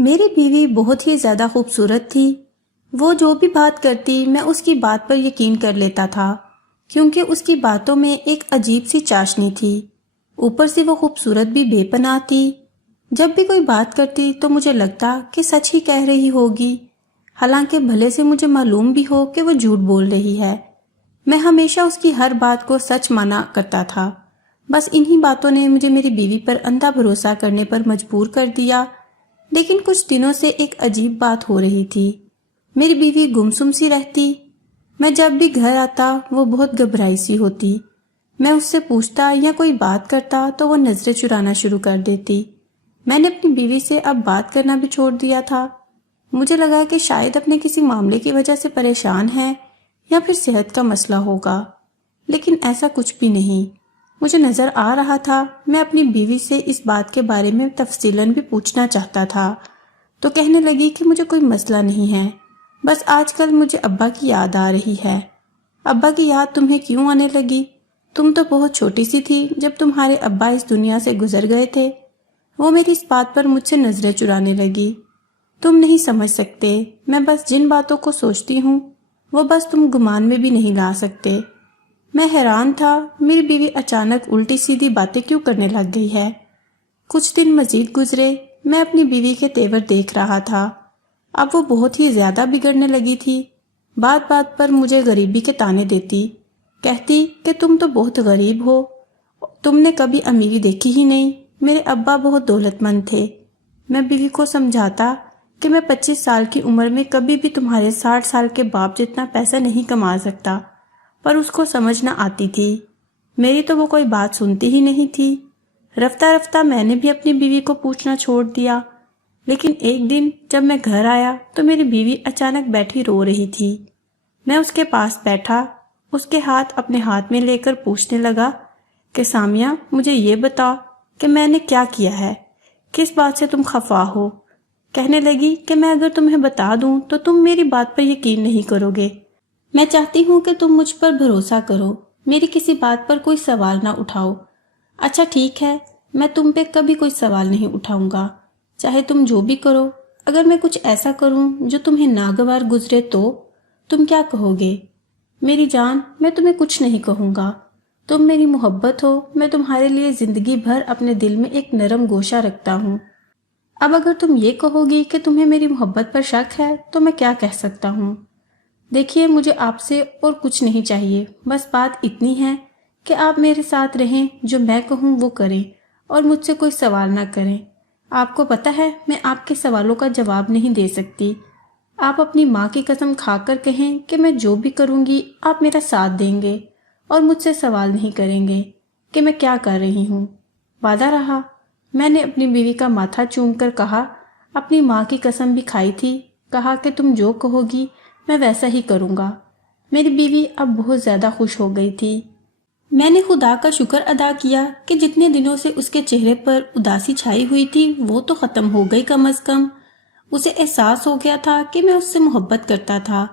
میری بیوی بہت ہی زیادہ خوبصورت تھی۔ وہ جو بھی بات کرتی میں اس کی بات پر یقین کر لیتا تھا، کیونکہ اس کی باتوں میں ایک عجیب سی چاشنی تھی۔ اوپر سے وہ خوبصورت بھی بے پناہ تھی۔ جب بھی کوئی بات کرتی تو مجھے لگتا کہ سچ ہی کہہ رہی ہوگی، حالانکہ بھلے سے مجھے معلوم بھی ہو کہ وہ جھوٹ بول رہی ہے۔ میں ہمیشہ اس کی ہر بات کو سچ مانا کرتا تھا۔ بس انہی باتوں نے مجھے میری بیوی پر اندھا بھروسہ کرنے پر مجبور کر دیا۔ لیکن کچھ دنوں سے ایک عجیب بات ہو رہی تھی۔ میری بیوی گمسم سی رہتی۔ میں جب بھی گھر آتا وہ بہت گھبرائی سی ہوتی۔ میں اس سے پوچھتا یا کوئی بات کرتا تو وہ نظریں چرانا شروع کر دیتی۔ میں نے اپنی بیوی سے اب بات کرنا بھی چھوڑ دیا تھا۔ مجھے لگا کہ شاید اپنے کسی معاملے کی وجہ سے پریشان ہے یا پھر صحت کا مسئلہ ہوگا، لیکن ایسا کچھ بھی نہیں۔ مجھے نظر آ رہا تھا میں اپنی بیوی سے اس بات کے بارے میں تفصیلاً بھی پوچھنا چاہتا تھا، تو کہنے لگی کہ مجھے کوئی مسئلہ نہیں ہے، بس آج کل مجھے ابا کی یاد آ رہی ہے۔ ابا کی یاد تمہیں کیوں آنے لگی؟ تم تو بہت چھوٹی سی تھی جب تمہارے ابا اس دنیا سے گزر گئے تھے۔ وہ میری اس بات پر مجھ سے نظریں چرانے لگی۔ تم نہیں سمجھ سکتے، میں بس جن باتوں کو سوچتی ہوں وہ بس تم گمان میں بھی نہیں لا سکتے۔ میں حیران تھا میری بیوی اچانک الٹی سیدھی باتیں کیوں کرنے لگ گئی ہے۔ کچھ دن مزید گزرے، میں اپنی بیوی کے تیور دیکھ رہا تھا۔ اب وہ بہت ہی زیادہ بگڑنے لگی تھی۔ بات بات پر مجھے غریبی کے طعنے دیتی، کہتی کہ تم تو بہت غریب ہو، تم نے کبھی امیری دیکھی ہی نہیں، میرے ابا بہت دولت مند تھے۔ میں بیوی کو سمجھاتا کہ میں 25 سال کی عمر میں کبھی بھی تمہارے 60 سال کے باپ جتنا پیسہ نہیں کما سکتا، پر اس کو سمجھ نہ آتی تھی۔ میری تو وہ کوئی بات سنتی ہی نہیں تھی۔ رفتہ رفتہ میں نے بھی اپنی بیوی کو پوچھنا چھوڑ دیا۔ لیکن ایک دن جب میں گھر آیا تو میری بیوی اچانک بیٹھی رو رہی تھی۔ میں اس کے پاس بیٹھا، اس کے ہاتھ اپنے ہاتھ میں لے کر پوچھنے لگا کہ سامیہ مجھے یہ بتا کہ میں نے کیا کیا ہے، کس بات سے تم خفا ہو؟ کہنے لگی کہ میں اگر تمہیں بتا دوں تو تم میری بات پر یقین نہیں کرو گے۔ میں چاہتی ہوں کہ تم مجھ پر بھروسہ کرو، میری کسی بات پر کوئی سوال نہ اٹھاؤ۔ اچھا ٹھیک ہے، میں تم پہ کبھی کوئی سوال نہیں اٹھاؤں گا، چاہے تم جو بھی کرو۔ اگر میں کچھ ایسا کروں جو تمہیں ناگوار گزرے تو تم کیا کہو گے؟ میری جان، میں تمہیں کچھ نہیں کہوں گا۔ تم میری محبت ہو، میں تمہارے لیے زندگی بھر اپنے دل میں ایک نرم گوشہ رکھتا ہوں۔ اب اگر تم یہ کہو گی کہ تمہیں میری محبت پر شک ہے تو میں کیا کہہ سکتا ہوں؟ دیکھیے، مجھے آپ سے اور کچھ نہیں چاہیے، بس بات اتنی ہے کہ آپ میرے ساتھ رہیں، جو میں کہوں وہ کریں اور مجھ سے کوئی سوال نہ کریں۔ آپ کو پتہ ہے میں آپ کے سوالوں کا جواب نہیں دے سکتی۔ آپ اپنی ماں کی قسم کھا کر کہیں کہ میں جو بھی کروں گی آپ میرا ساتھ دیں گے اور مجھ سے سوال نہیں کریں گے کہ میں کیا کر رہی ہوں۔ وعدہ رہا؟ میں نے اپنی بیوی کا ماتھا چوم کر کہا، اپنی ماں کی قسم بھی کھائی تھی، کہا کہ تم جو کہو گی میں ویسا ہی کروں گا۔ میری بیوی اب بہت زیادہ خوش ہو گئی تھی۔ میں نے خدا کا شکر ادا کیا کہ جتنے دنوں سے اس کے چہرے پر اداسی چھائی ہوئی تھی وہ تو ختم ہو گئی۔ کم از کم اسے احساس ہو گیا تھا کہ میں اس سے محبت کرتا تھا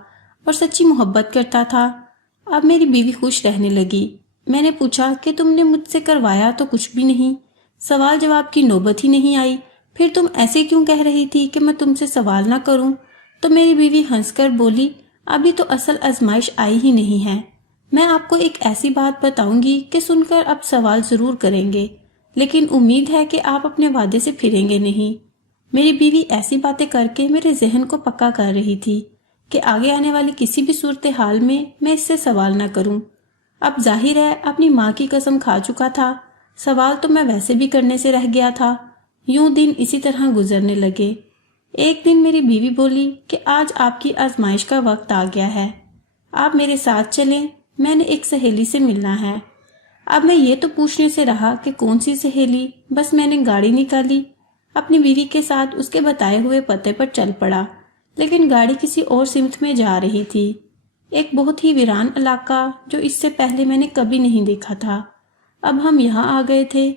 اور سچی محبت کرتا تھا۔ اب میری بیوی خوش رہنے لگی۔ میں نے پوچھا کہ تم نے مجھ سے کروایا تو کچھ بھی نہیں، سوال جواب کی نوبت ہی نہیں آئی، پھر تم ایسے کیوں کہہ رہی تھی کہ میں تم سے سوال نہ کروں؟ تو میری بیوی ہنس کر بولی، ابھی تو اصل آزمائش آئی ہی نہیں ہے۔ میں آپ کو ایک ایسی بات بتاؤں گی کہ سن کر اب سوال ضرور کریں گے، لیکن امید ہے کہ آپ اپنے وعدے سے پھریں گے نہیں۔ میری بیوی ایسی باتیں کر کے میرے ذہن کو پکا کر رہی تھی کہ آگے آنے والی کسی بھی صورتحال میں میں اس سے سوال نہ کروں۔ اب ظاہر ہے اپنی ماں کی قسم کھا چکا تھا، سوال تو میں ویسے بھی کرنے سے رہ گیا تھا۔ یوں دن اسی طرح گزرنے لگے۔ ایک دن میری بیوی بولی کہ آج آپ کی آزمائش کا وقت آ گیا ہے، آپ میرے ساتھ چلیں، میں نے ایک سہیلی سے ملنا ہے۔ اب میں یہ تو پوچھنے سے رہا کہ کون سی سہیلی، بس میں نے گاڑی نکالی، اپنی بیوی کے ساتھ اس کے بتائے ہوئے پتے پر چل پڑا، لیکن گاڑی کسی اور سمت میں جا رہی تھی، ایک بہت ہی ویران علاقہ جو اس سے پہلے میں نے کبھی نہیں دیکھا تھا۔ اب ہم یہاں آ گئے تھے۔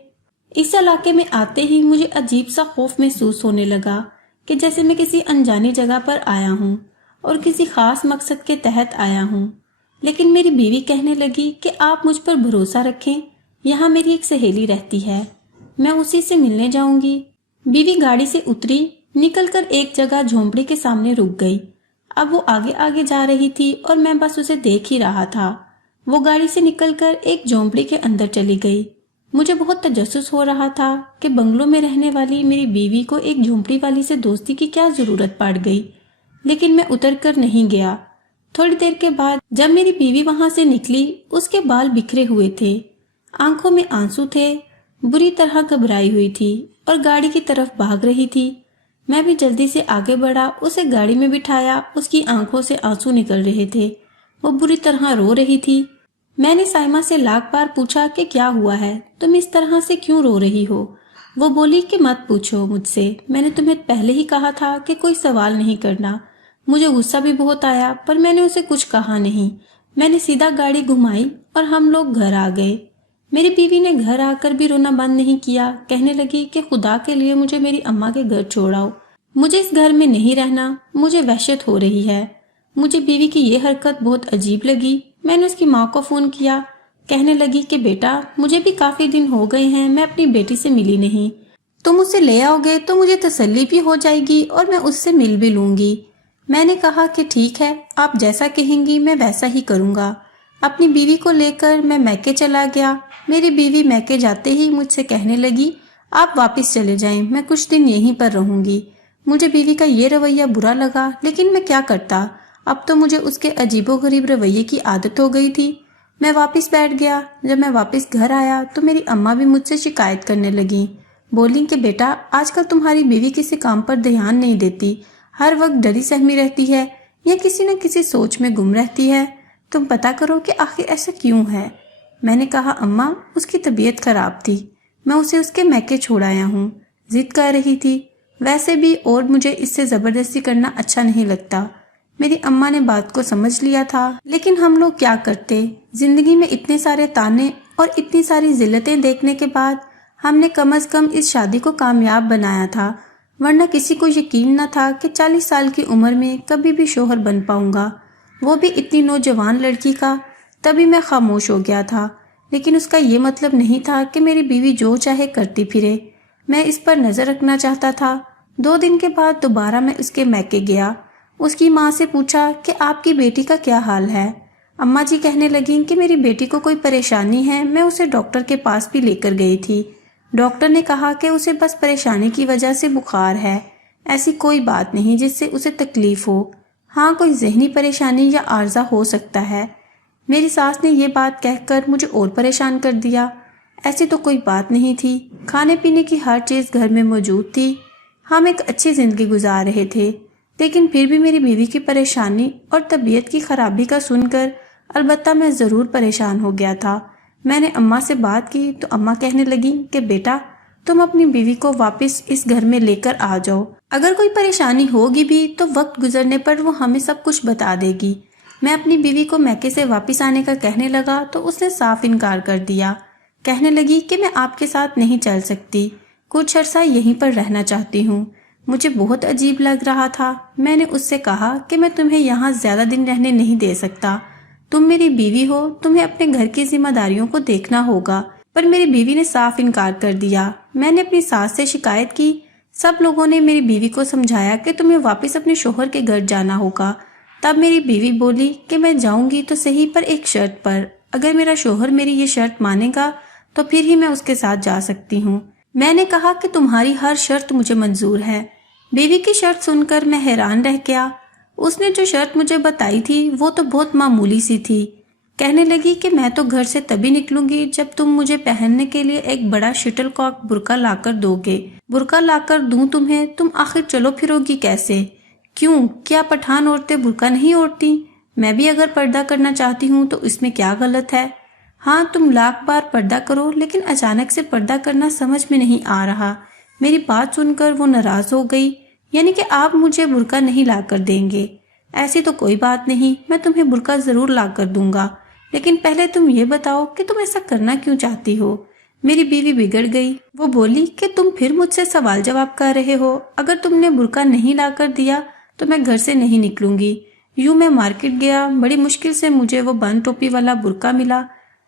اس علاقے میں آتے ہی مجھے عجیب سا خوف محسوس ہونے لگا کہ جیسے میں کسی انجانی جگہ پر آیا ہوں اور کسی خاص مقصد کے تحت آیا ہوں۔ لیکن میری بیوی کہنے لگی کہ آپ مجھ پر بھروسہ رکھیں، یہاں میری ایک سہیلی رہتی ہے، میں اسی سے ملنے جاؤں گی۔ بیوی گاڑی سے اتری نکل کر ایک جگہ جھونپڑی کے سامنے رک گئی۔ اب وہ آگے آگے جا رہی تھی اور میں بس اسے دیکھ ہی رہا تھا۔ وہ گاڑی سے نکل کر ایک جھونپڑی کے اندر چلی گئی۔ مجھے بہت تجسس ہو رہا تھا کہ بنگلوں میں رہنے والی میری بیوی کو ایک جھونپڑی والی سے دوستی کی کیا ضرورت پڑ گئی، لیکن میں اتر کر نہیں گیا۔ تھوڑی دیر کے بعد جب میری بیوی وہاں سے نکلی، اس کے بال بکھرے ہوئے تھے، آنکھوں میں آنسو تھے، بری طرح گھبرائی ہوئی تھی اور گاڑی کی طرف بھاگ رہی تھی۔ میں بھی جلدی سے آگے بڑھا، اسے گاڑی میں بٹھایا۔ اس کی آنکھوں سے آنسو نکل رہے تھے، وہ بری طرح رو رہی تھی۔ میں نے سائمہ سے لاکھ بار پوچھا کہ کیا ہوا ہے، تم اس طرح سے کیوں رو رہی ہو؟ وہ بولی کہ مت پوچھو مجھ سے، میں نے تمہیں پہلے ہی کہا تھا کہ کوئی سوال نہیں کرنا۔ مجھے غصہ بھی بہت آیا، پر میں نے اسے کچھ کہا نہیں۔ میں نے سیدھا گاڑی گھمائی اور ہم لوگ گھر آ گئے۔ میری بیوی نے گھر آ کر بھی رونا بند نہیں کیا، کہنے لگی کہ خدا کے لیے مجھے میری اماں کے گھر چھوڑاؤ، مجھے اس گھر میں نہیں رہنا، مجھے وحشت ہو رہی ہے۔ مجھے بیوی کی یہ حرکت بہت عجیب لگی۔ میں نے اس کی ماں کو فون کیا، کہنے لگی کہ بیٹا مجھے بھی کافی دن ہو گئے ہیں، میں اپنی بیٹی سے ملی نہیں، تم اسے لے آؤ گے تو مجھے تسلی بھی ہو جائے گی اور میں اس سے مل بھی لوں گی۔ میں نے کہا کہ ٹھیک ہے، آپ جیسا کہیں گی میں ویسا ہی کروں گا۔ اپنی بیوی کو لے کر میں میکے چلا گیا۔ میری بیوی میکے جاتے ہی مجھ سے کہنے لگی آپ واپس چلے جائیں، میں کچھ دن یہیں پر رہوں گی۔ مجھے بیوی کا یہ رویہ برا لگا، لیکن میں کیا کرتا، اب تو مجھے اس کے عجیب و غریب رویے کی عادت ہو گئی تھی۔ میں واپس بیٹھ گیا۔ جب میں واپس گھر آیا تو میری اماں بھی مجھ سے شکایت کرنے لگیں، بولیں کہ بیٹا آج کل تمہاری بیوی کسی کام پر دھیان نہیں دیتی، ہر وقت ڈری سہمی رہتی ہے یا کسی نہ کسی سوچ میں گم رہتی ہے، تم پتہ کرو کہ آخر ایسا کیوں ہے۔ میں نے کہا اماں اس کی طبیعت خراب تھی، میں اسے اس کے میکے چھوڑ آیا ہوں، ضد کر رہی تھی، ویسے بھی اور مجھے اس سے زبردستی کرنا اچھا نہیں لگتا۔ میری اماں نے بات کو سمجھ لیا تھا، لیکن ہم لوگ کیا کرتے، زندگی میں اتنے سارے تانے اور اتنی ساری ذلتیں دیکھنے کے بعد ہم نے کم از کم اس شادی کو کامیاب بنایا تھا، ورنہ کسی کو یقین نہ تھا کہ 40 سال کی عمر میں کبھی بھی شوہر بن پاؤں گا، وہ بھی اتنی نوجوان لڑکی کا۔ تبھی میں خاموش ہو گیا تھا، لیکن اس کا یہ مطلب نہیں تھا کہ میری بیوی جو چاہے کرتی پھرے، میں اس پر نظر رکھنا چاہتا تھا۔ 2 دن کے بعد دوبارہ میں اس کے میکے گیا۔ اس کی ماں سے پوچھا کہ آپ کی بیٹی کا کیا حال ہے؟ اماں جی کہنے لگیں کہ میری بیٹی کو کوئی پریشانی ہے، میں اسے ڈاکٹر کے پاس بھی لے کر گئی تھی، ڈاکٹر نے کہا کہ اسے بس پریشانی کی وجہ سے بخار ہے، ایسی کوئی بات نہیں جس سے اسے تکلیف ہو، ہاں کوئی ذہنی پریشانی یا عارضہ ہو سکتا ہے۔ میری ساس نے یہ بات کہہ کر مجھے اور پریشان کر دیا۔ ایسی تو کوئی بات نہیں تھی، کھانے پینے کی ہر چیز گھر میں موجود تھی، ہم ایک اچھی زندگی گزار رہے تھے، لیکن پھر بھی میری بیوی کی پریشانی اور طبیعت کی خرابی کا سن کر البتہ میں ضرور پریشان ہو گیا تھا۔ میں نے اماں سے بات کی تو اماں کہنے لگیں کہ بیٹا تم اپنی بیوی کو واپس اس گھر میں لے کر آ جاؤ، اگر کوئی پریشانی ہوگی بھی تو وقت گزرنے پر وہ ہمیں سب کچھ بتا دے گی۔ میں اپنی بیوی کو میکے سے واپس آنے کا کہنے لگا تو اس نے صاف انکار کر دیا، کہنے لگی کہ میں آپ کے ساتھ نہیں چل سکتی، کچھ عرصہ یہیں پر رہنا چاہتی ہوں۔ مجھے بہت عجیب لگ رہا تھا۔ میں نے اس سے کہا کہ میں تمہیں یہاں زیادہ دن رہنے نہیں دے سکتا، تم میری بیوی ہو، تمہیں اپنے گھر کی ذمہ داریوں کو دیکھنا ہوگا۔ پر میری بیوی نے صاف انکار کر دیا۔ میں نے اپنی ساس سے شکایت کی، سب لوگوں نے میری بیوی کو سمجھایا کہ تمہیں واپس اپنے شوہر کے گھر جانا ہوگا۔ تب میری بیوی بولی کہ میں جاؤں گی تو صحیح، پر ایک شرط پر، اگر میرا شوہر میری یہ شرط مانے گا تو پھر ہی میں اس کے ساتھ جا سکتی ہوں۔ میں نے کہا کہ تمہاری ہر شرط مجھے منظور ہے۔ بیوی کی شرط سن کر میں حیران رہ گیا۔ اس نے جو شرط مجھے بتائی تھی وہ تو بہت معمولی سی تھی۔ کہنے لگی کہ میں تو گھر سے تبھی نکلوں گی جب تم مجھے پہننے کے لیے ایک بڑا شٹل کاک برقع لا کر دو گے۔ برقع لا کر دوں تمہیں، تم آخر چلو پھرو گی کیسے؟ کیوں، کیا پٹھان عورتیں برقع نہیں اوڑھتی؟ میں بھی اگر پردہ کرنا چاہتی ہوں تو اس میں کیا غلط ہے؟ ہاں تم لاکھ بار پردہ کرو، لیکن اچانک سے پردہ کرنا سمجھ میں نہیں آ رہا۔ میری بات سن کر وہ ناراض ہو گئی، یعنی کہ آپ مجھے برقع نہیں لا کر دیں گے؟ ایسی تو کوئی بات نہیں، میں تمہیں برقع ضرور لا کر دوں گا، لیکن پہلے تم یہ بتاؤ کہ تم ایسا کرنا کیوں چاہتی ہو؟ میری بیوی بگڑ گئی، وہ بولی کہ تم پھر مجھ سے سوال جواب کر رہے ہو، اگر تم نے برقع نہیں لا کر دیا تو میں گھر سے نہیں نکلوں گی۔ یوں میں مارکیٹ گیا، بڑی مشکل سے مجھے وہ بند ٹوپی والا برقع ملا،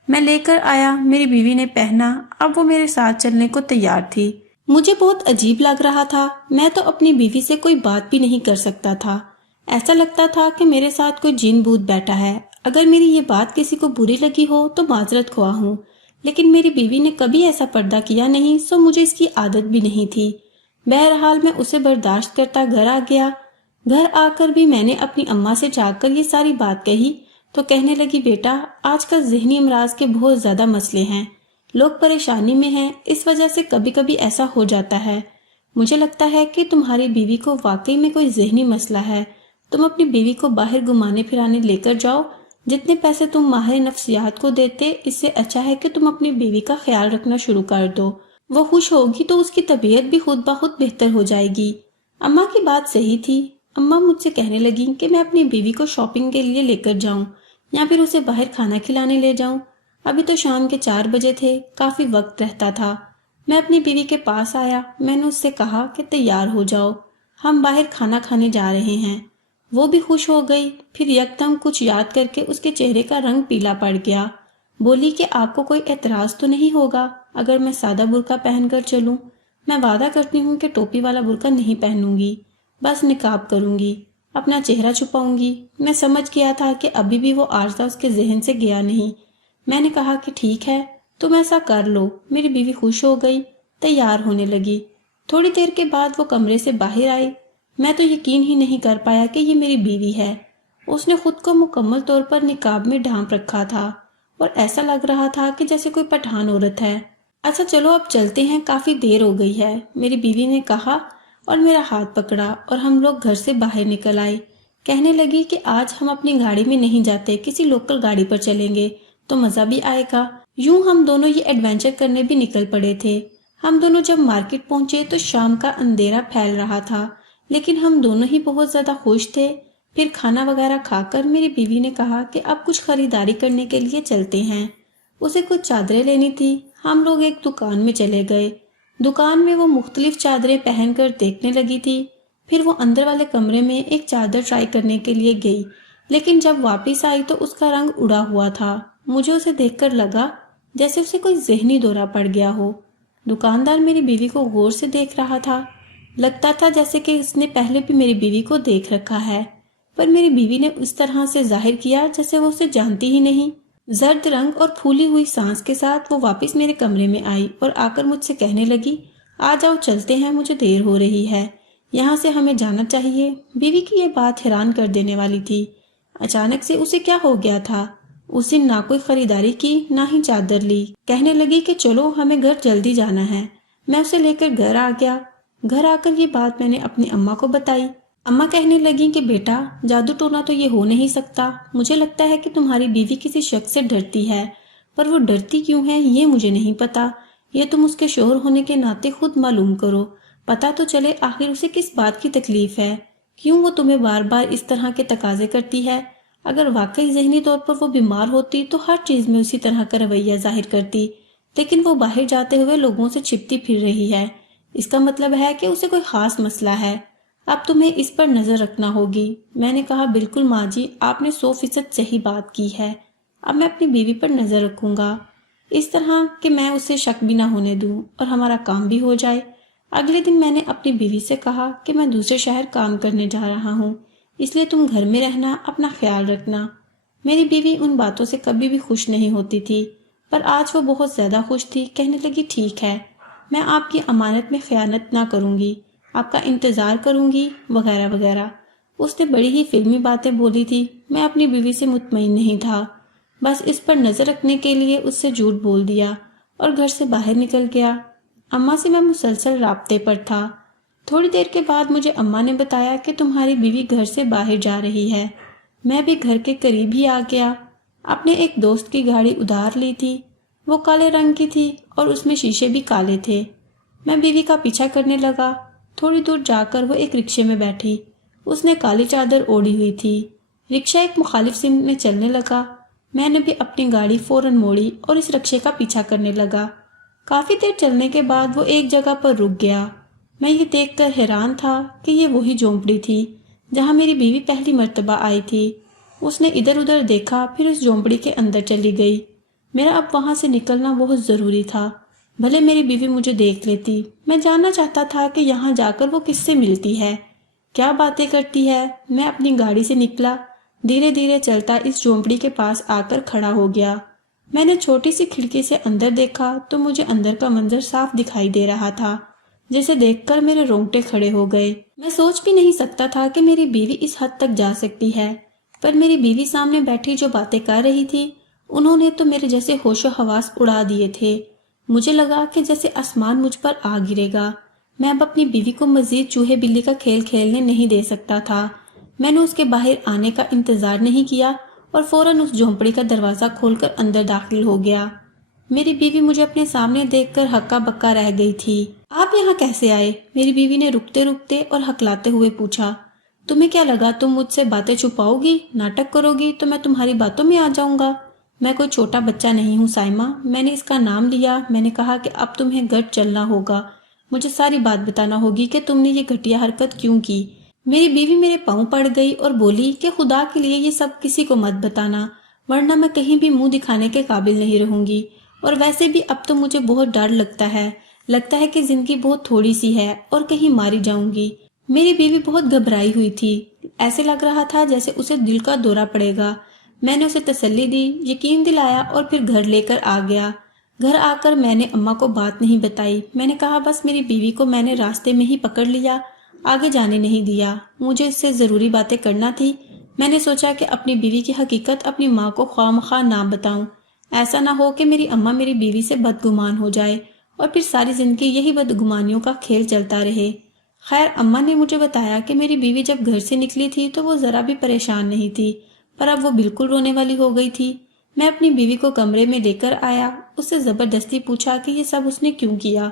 میں لے کر آیا، میری بیوی نے پہنا، اب وہ میرے ساتھ چلنے کو تیار تھی۔ مجھے بہت عجیب لگ رہا تھا، میں تو اپنی بیوی سے کوئی بات بھی نہیں کر سکتا تھا، ایسا لگتا تھا کہ میرے ساتھ کوئی جن بھوت بیٹھا ہے۔ اگر میری یہ بات کسی کو بری لگی ہو تو معذرت خواہ ہوں، لیکن میری بیوی نے کبھی ایسا پردہ کیا نہیں، سو مجھے اس کی عادت بھی نہیں تھی۔ بہرحال میں اسے برداشت کرتا گھر آ گیا۔ گھر آ کر بھی میں نے اپنی اماں سے جا کر یہ ساری بات کہی تو کہنے لگی، بیٹا آج کل ذہنی امراض کے بہت زیادہ مسئلے ہیں، لوگ پریشانی میں ہیں، اس وجہ سے کبھی کبھی ایسا ہو جاتا ہے۔ مجھے لگتا ہے کہ تمہاری بیوی کو واقعی میں کوئی ذہنی مسئلہ ہے، تم اپنی بیوی کو باہر گھمانے پھرانے لے کر جاؤ، جتنے پیسے تم ماہر نفسیات کو دیتے اس سے اچھا ہے کہ تم اپنی بیوی کا خیال رکھنا شروع کر دو، وہ خوش ہوگی تو اس کی طبیعت بھی خود بخود بہتر ہو جائے گی۔ اماں کی بات صحیح تھی۔ اماں مجھ سے کہنے لگی کہ میں اپنی بیوی کو شاپنگ کے لیے لے کر جاؤں یا پھر اسے باہر کھانا کھلانے لے جاؤں۔ ابھی تو شام کے 4 بجے تھے، کافی وقت رہتا تھا۔ میں اپنی بیوی کے پاس آیا، میں نے اس سے کہا کہ تیار ہو جاؤ، ہم باہر کھانا کھانے جا رہے ہیں۔ وہ بھی خوش ہو گئی، پھر یکدم کچھ یاد کر کے اس کے چہرے کا رنگ پیلا پڑ گیا۔ بولی کہ آپ کو کوئی اعتراض تو نہیں ہوگا اگر میں سادہ برقع پہن کر چلوں؟ میں وعدہ کرتی ہوں کہ ٹوپی والا برقع نہیں پہنوں گی، بس نقاب کروں گی، اپنا چہرہ چھپاؤں گی۔ میں سمجھ گیا تھا کہ ابھی بھی وہ عارضہ اس کے ذہن سے گیا نہیں۔ میں نے کہا کہ ٹھیک ہے، تم ایسا کر لو۔ میری بیوی خوش ہو گئی، تیار ہونے لگی۔ تھوڑی دیر کے بعد وہ کمرے سے باہر آئی۔ میں تو یقین ہی نہیں کر پایا کہ یہ میری بیوی ہے۔ اس نے خود کو مکمل طور پر نقاب میں ڈھانپ رکھا تھا اور ایسا لگ رہا تھا کہ جیسے کوئی پٹھان عورت ہے۔ اچھا چلو اب چلتے ہیں، کافی دیر ہو گئی ہے، میری بیوی نے کہا اور میرا ہاتھ پکڑا اور ہم لوگ گھر سے باہر نکل آئے۔ کہنے لگی کہ آج ہم اپنی گاڑی میں نہیں جاتے، کسی لوکل گاڑی پر چلیں گے تو مزہ بھی آئے گا۔ یوں ہم دونوں یہ ایڈونچر کرنے بھی نکل پڑے تھے۔ ہم دونوں جب مارکیٹ پہنچے تو شام کا اندھیرا پھیل رہا تھا، لیکن ہم دونوں ہی بہت زیادہ خوش تھے۔ پھر کھانا وغیرہ کھا کر میری بیوی نے کہا کہ اب کچھ خریداری کرنے کے لیے چلتے ہیں۔ اسے کچھ چادریں لینی تھی۔ ہم لوگ ایک دکان میں چلے گئے۔ دکان میں وہ مختلف چادریں پہن کر دیکھنے لگی تھی۔ پھر وہ اندر والے کمرے میں ایک چادر ٹرائی کرنے کے لیے گئی، لیکن جب واپس آئی تو اس کا رنگ اڑا ہوا تھا۔ مجھے اسے دیکھ کر لگا جیسے اسے کوئی ذہنی دورہ پڑ گیا ہو۔ دکاندار میری بیوی کو غور سے دیکھ رہا تھا، لگتا تھا جیسے کہ اس نے پہلے بھی میری بیوی کو دیکھ رکھا ہے، پر میری بیوی نے اس طرح سے ظاہر کیا جیسے وہ اسے جانتی ہی نہیں۔ زرد رنگ اور پھولی ہوئی سانس کے ساتھ وہ واپس میرے کمرے میں آئی اور آ کر مجھ سے کہنے لگی، آ جاؤ چلتے ہیں، مجھے دیر ہو رہی ہے، یہاں سے ہمیں جانا چاہیے۔ بیوی کی یہ بات حیران کر دینے والی تھی۔ اچانک سے اسے کیا ہو گیا تھا؟ اس دن نہ کوئی خریداری کی، نہ ہی چادر لی۔ کہنے لگی کہ چلو ہمیں گھر جلدی جانا ہے۔ میں اسے لے کر گھر آ گیا۔ گھر آ کر یہ بات میں نے اپنی اماں کو بتائی۔ اماں کہنے لگی کہ بیٹا جادو ٹونا تو یہ ہو نہیں سکتا، مجھے لگتا ہے کہ تمہاری بیوی کسی شخص سے ڈرتی ہے، پر وہ ڈرتی کیوں ہے یہ مجھے نہیں پتا، یہ تم اس کے شوہر ہونے کے ناطے خود معلوم کرو، پتا تو چلے آخر اسے کس بات کی تکلیف ہے، کیوں وہ تمہیں بار بار اس طرح کے تقاضے کرتی ہے۔ اگر واقعی ذہنی طور پر وہ بیمار ہوتی تو ہر چیز میں اسی طرح کا رویہ ظاہر کرتی، لیکن وہ باہر جاتے ہوئے لوگوں سے چھپتی پھر رہی ہے، اس کا مطلب ہے کہ اسے کوئی خاص مسئلہ ہے، اب تمہیں اس پر نظر رکھنا ہوگی۔ میں نے کہا بالکل ماں جی، آپ نے 100% صحیح بات کی ہے، اب میں اپنی بیوی پر نظر رکھوں گا، اس طرح کہ میں اسے شک بھی نہ ہونے دوں اور ہمارا کام بھی ہو جائے۔ اگلے دن میں نے اپنی بیوی سے کہا کہ میں دوسرے شہر کام کرنے جا رہا ہوں، اس لیے تم گھر میں رہنا، اپنا خیال رکھنا۔ میری بیوی ان باتوں سے کبھی بھی خوش نہیں ہوتی تھی، پر آج وہ بہت زیادہ خوش تھی۔ کہنے لگی ٹھیک ہے، میں آپ کی امانت میں خیانت نہ کروں گی، آپ کا انتظار کروں گی، وغیرہ وغیرہ۔ اس نے بڑی ہی فلمی باتیں بولی تھی۔ میں اپنی بیوی سے مطمئن نہیں تھا، بس اس پر نظر رکھنے کے لیے اس سے جھوٹ بول دیا اور گھر سے باہر نکل گیا۔ اماں سے میں مسلسل رابطے پر تھا۔ تھوڑی دیر کے بعد مجھے اماں نے بتایا کہ تمہاری بیوی گھر سے باہر جا رہی ہے۔ میں بھی گھر کے قریب ہی آ گیا۔ اپنے ایک دوست کی گاڑی ادھار لی تھی، وہ کالے رنگ کی تھی اور اس میں شیشے بھی کالے تھے۔ میں بیوی کا پیچھا کرنے لگا۔ تھوڑی دور جا کر وہ ایک رکشے میں بیٹھی، اس نے کالی چادر اوڑھی ہوئی تھی۔ رکشہ ایک مخالف سمت میں چلنے لگا۔ میں نے بھی اپنی گاڑی فوراً موڑی اور اس رکشے کا پیچھا کرنے لگا۔ کافی دیر چلنے کے بعد وہ ایک جگہ پر رک گیا۔ میں یہ دیکھ کر حیران تھا کہ یہ وہی جھونپڑی تھی جہاں میری بیوی پہلی مرتبہ آئی تھی۔ اس نے ادھر ادھر دیکھا، پھر اس جھونپڑی کے اندر چلی گئی۔ میرا اب وہاں سے نکلنا بہت ضروری تھا۔ بھلے میری بیوی مجھے دیکھ لیتی۔ میں جاننا چاہتا تھا کہ یہاں جا کر وہ کس سے ملتی ہے، کیا باتیں کرتی ہے۔ میں اپنی گاڑی سے نکلا، دھیرے دھیرے چلتا اس جھونپڑی کے پاس آ کر کھڑا ہو گیا۔ میں نے چھوٹی سی کھڑکی سے اندر دیکھا تو مجھے اندر کا منظر صاف دکھائی دے رہا تھا، جسے دیکھ کر میرے رونگٹے کھڑے ہو گئے۔ میں سوچ بھی نہیں سکتا تھا کہ میری بیوی اس حد تک جا سکتی ہے، پر میری بیوی سامنے بیٹھی جو باتیں کر رہی تھی انہوں نے تو میرے جیسے ہوش و حواس اڑا دیے تھے۔ مجھے لگا کہ جیسے آسمان مجھ پر آ گرے گا۔ میں اب اپنی بیوی کو مزید چوہے بلی کا کھیل کھیلنے نہیں دے سکتا تھا۔ میں نے اس کے باہر آنے کا انتظار نہیں کیا اور فوراً اس جھونپڑی کا دروازہ کھول کر اندر داخل ہو گیا۔ میری بیوی مجھے اپنے سامنے دیکھ کر ہکا بکا رہ گئی تھی۔ آپ یہاں کیسے آئے؟ میری بیوی نے رکتے رکتے اور ہکلاتے ہوئے پوچھا۔ تمہیں کیا لگا تم مجھ سے باتیں چھپاؤ گی، ناٹک کرو گی تو میں تمہاری باتوں میں آ جاؤں گا؟ میں کوئی چھوٹا بچہ نہیں ہوں سائمہ۔ میں نے اس کا نام لیا۔ میں نے کہا کہ اب تمہیں گھر چلنا ہوگا، مجھے ساری بات بتانا ہوگی کہ تم نے یہ گھٹیا حرکت کیوں کی۔ میری بیوی میرے پاؤں پڑ گئی اور بولی کہ خدا کے لیے یہ سب کسی کو مت بتانا، ورنہ میں کہیں بھی منہ دکھانے کے قابل نہیں رہوں گی، اور ویسے بھی اب تو مجھے بہت ڈر لگتا ہے کہ زندگی بہت تھوڑی سی ہے اور کہیں ماری جاؤں گی۔ میری بیوی بہت گھبرائی ہوئی تھی، ایسے لگ رہا تھا جیسے اسے دل کا دورہ پڑے گا۔ میں نے اسے تسلی دی، یقین دلایا اور پھر گھر لے کر آ گیا۔ گھر آ کر میں نے اماں کو بات نہیں بتائی۔ میں نے کہا بس میری بیوی کو میں نے راستے میں ہی پکڑ لیا، آگے جانے نہیں دیا، مجھے اس سے ضروری باتیں کرنا تھی۔ میں نے سوچا کہ اپنی بیوی کی حقیقت اپنی ماں کو خواہ مخواہ نہ بتاؤں، ایسا نہ ہو کہ میری اماں میری بیوی سے بدگمان ہو جائے اور پھر ساری زندگی یہی بدگمانیوں کا کھیل چلتا رہے۔ خیر اماں نے مجھے بتایا کہ میری بیوی جب گھر سے نکلی تھی تو وہ ذرا بھی پریشان نہیں تھی، پر اب وہ بالکل رونے والی ہو گئی تھی۔ میں اپنی بیوی کو کمرے میں لے کر آیا، اس سے زبردستی پوچھا کہ یہ سب اس نے کیوں کیا۔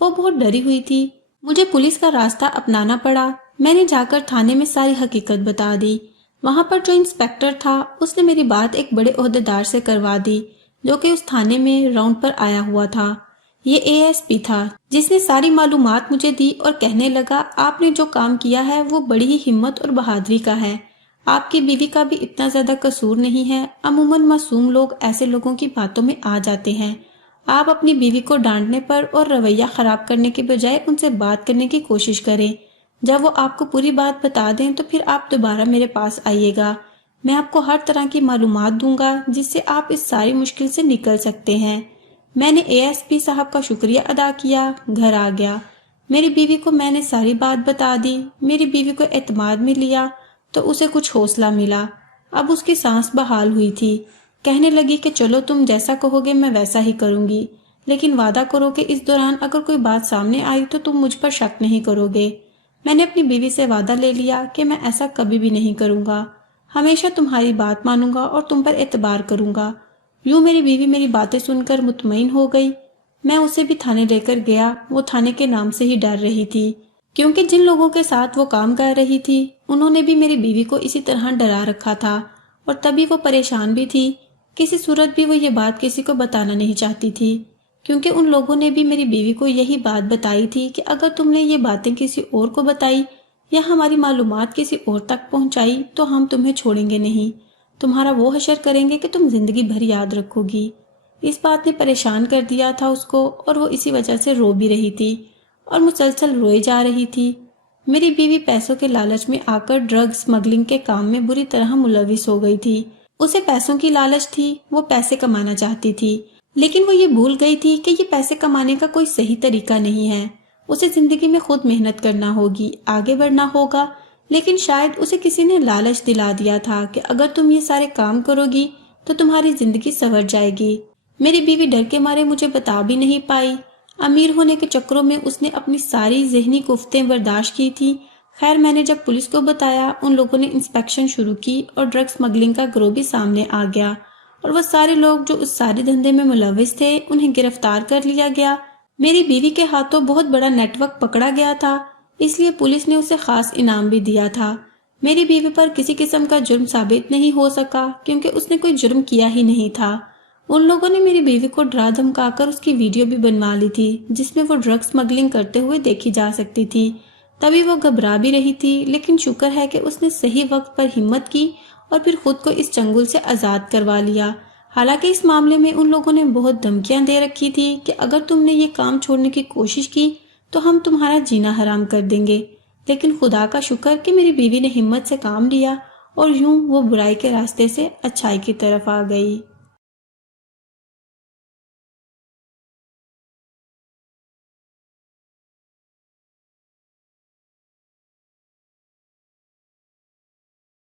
وہ بہت ڈری ہوئی تھی۔ مجھے پولیس کا راستہ اپنانا پڑا۔ میں نے جا کر تھانے میں ساری حقیقت بتا دی۔ وہاں پر جو انسپیکٹر تھا اس نے میری بات ایک بڑے عہدیدار سے کروا دی جو کہ اس تھانے میں راؤنڈ پر آیا ہوا تھا۔ یہ ASP تھا جس نے ساری معلومات مجھے دی اور کہنے لگا آپ نے جو کام کیا ہے وہ بڑی ہی ہمت اور بہادری کا ہے، آپ کی بیوی کا بھی اتنا زیادہ قصور نہیں ہے، عموماً معصوم لوگ ایسے لوگوں کی باتوں میں آ جاتے ہیں۔ آپ اپنی بیوی کو ڈانٹنے پر اور رویہ خراب کرنے کے بجائے ان سے بات کرنے کی کوشش کریں۔ جب وہ آپ کو پوری بات بتا دیں تو پھر آپ دوبارہ میرے پاس آئیے گا، میں آپ کو ہر طرح کی معلومات دوں گا جس سے آپ اس ساری مشکل سے نکل سکتے ہیں۔ میں نے ASP صاحب کا شکریہ ادا کیا، گھر آ گیا۔ میری بیوی کو میں نے ساری بات بتا دی۔ میری بیوی کو اعتماد میں لیا تو اسے کچھ حوصلہ ملا، اب اس کی سانس بحال ہوئی تھی۔ کہنے لگی کہ چلو تم جیسا کہو گے میں ویسا ہی کروں گی، لیکن وعدہ کرو کہ اس دوران اگر کوئی بات سامنے آئی تو تم مجھ پر شک نہیں کرو گے۔ میں نے اپنی بیوی سے وعدہ لے لیا کہ میں ایسا کبھی بھی نہیں کروں گا، ہمیشہ تمہاری بات مانوں گا اور تم پر اعتبار کروں گا۔ یوں میری بیوی میری باتیں سن کر مطمئن ہو گئی۔ میں اسے بھی تھانے لے کر گیا۔ وہ تھانے کے نام سے ہی ڈر رہی تھی، کیونکہ جن لوگوں کے ساتھ وہ کام کر رہی تھی انہوں نے بھی میری بیوی کو اسی طرح ڈرا رکھا تھا، اور تبھی وہ پریشان بھی تھی۔ کسی صورت بھی وہ یہ بات کسی کو بتانا نہیں چاہتی تھی، کیونکہ ان لوگوں نے بھی میری بیوی کو یہی بات بتائی تھی کہ اگر تم نے یہ باتیں کسی اور کو بتائی یا ہماری معلومات کسی اور تک پہنچائی تو ہم تمہیں چھوڑیں گے نہیں، تمہارا وہ حشر کریں گے کہ تم زندگی بھر یاد رکھو گی۔ اس بات نے پریشان کر دیا تھا اس کو، اور وہ اسی وجہ سے رو بھی رہی تھی اور مسلسل روئے جا رہی تھی۔ میری بیوی پیسوں کے لالچ میں آ کر ڈرگ سمگلنگ کے کام میں بری طرح ملوث ہو گئی تھی۔ اسے پیسوں کی لالچ تھی، وہ پیسے کمانا چاہتی تھی، لیکن وہ یہ بھول گئی تھی کہ یہ پیسے کمانے کا کوئی صحیح طریقہ نہیں ہے۔ اسے زندگی میں خود محنت کرنا ہوگی، آگے بڑھنا ہوگا، لیکن شاید اسے کسی نے لالچ دلا دیا تھا کہ اگر تم یہ سارے کام کرو گی تو تمہاری زندگی سنور جائے گی۔ میری بیوی ڈر کے مارے مجھے بتا بھی نہیں پائی۔ امیر ہونے کے چکروں میں اس نے اپنی ساری ذہنی کفتیں برداشت کی تھی۔ خیر میں نے جب پولیس کو بتایا، ان لوگوں نے انسپیکشن شروع کی اور ڈرگ سمگلنگ کا گروہ بھی سامنے آ گیا، اور وہ سارے لوگ جو اس سارے دھندے میں ملوث تھے انہیں گرفتار کر لیا گیا۔ میری بیوی کے ہاتھوں بہت بڑا نیٹ ورک پکڑا گیا تھا، اس لیے پولیس نے اسے خاص انعام بھی دیا تھا۔ میری بیوی پر کسی قسم کا جرم ثابت نہیں ہو سکا کیونکہ اس نے کوئی جرم کیا ہی نہیں تھا۔ ان لوگوں نے میری بیوی کو ڈرا دھمکا کر اس کی ویڈیو بھی بنوا لی تھی جس میں وہ ڈرگ سمگلنگ کرتے ہوئے دیکھی جا سکتی تھی۔ تبھی وہ گھبرا بھی رہی تھی، لیکن شکر ہے کہ اس نے صحیح وقت پر ہمت کی اور پھر خود کو اس چنگل سے آزاد کروا لیا۔ حالانکہ اس معاملے میں ان لوگوں نے بہت دھمکیاں دے رکھی تھی کہ اگر تم نے یہ کام چھوڑنے کی کوشش کی تو ہم تمہارا جینا حرام کر دیں گے، لیکن خدا کا شکر کہ میری بیوی نے ہمت سے کام لیا اور یوں وہ برائی کے راستے سے اچھائی کی طرف آ گئی۔